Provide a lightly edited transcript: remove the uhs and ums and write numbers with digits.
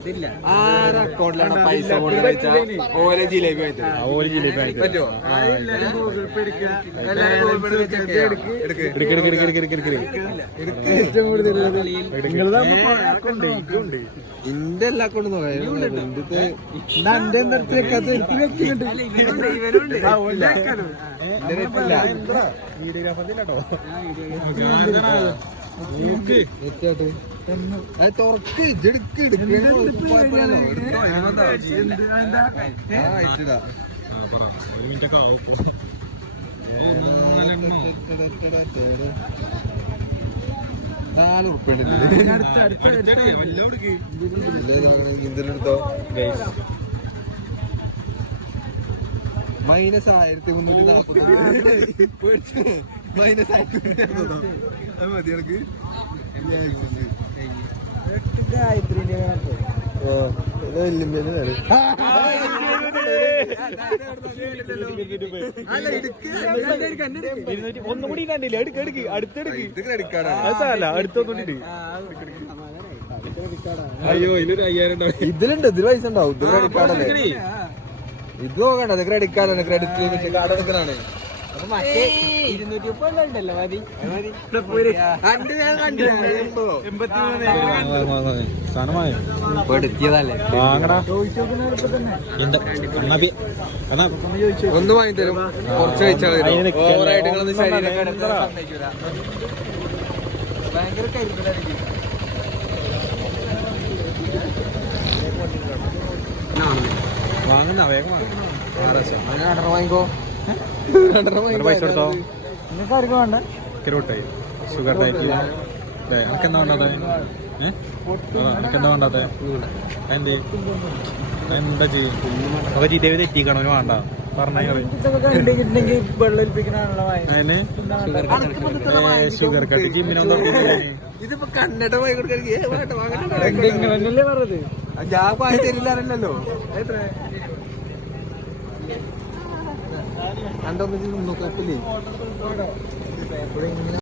അക്കൗണ്ടിലാണ് പൈസ ഓലെ ജിലേബി പറ്റുമോ? ഇന്റെ എല്ലാ അക്കൗണ്ട് ോ -1340 -1340 മതി എനിക്ക് ഒന്നുകൂടി കണ്ടില്ല അടുത്തെടുക്ക് അടുത്തൊന്നുകൂടി. അയ്യോ ഇതിലൊരു 5000 ഇതിലുണ്ട്. ഇതിൽ പൈസ ഉണ്ടാവും. ഇത് ക്രെഡിറ്റ് കാർഡല്ലേ? ഇത് നോക്കണ്ട. ഇത് ക്രെഡിറ്റ് കാർഡാണ്. ക്രെഡിറ്റ് കാർഡ് എടുക്കലാണ്. ഒന്ന് വാങ്ങി തരും. കുറച്ച് കഴിച്ചാൽ ഓവറായിട്ട് ഭയങ്കര കരുതലായിരിക്കും. വാങ്ങുന്ന വേഗം വാങ്ങിക്കോ. പൈസ കൊടുത്തോ? നിനക്ക് വേണ്ട കിലോട്ടായി ഷുഗർ ഡയറ്റ്. എനിക്കെന്താ വേണ്ടത്? എനിക്കെന്താ വേണ്ടത്? എന്ത് എന്താ ചെയ്യും? അപ്പൊ ജിലേബി തെറ്റിക്കണോ? വേണ്ട പറഞ്ഞാല് ഷുഗർ കട്ട് ജിമ്മിനൊന്നും ഇതിപ്പോ കന്നഡ വാങ്ങി കൊടുക്കാൻ ഞാൻ വാങ്ങി തരില്ലാറല്ലോ. എത്ര രണ്ടൊന്നും നോക്കത്തില്ലേ?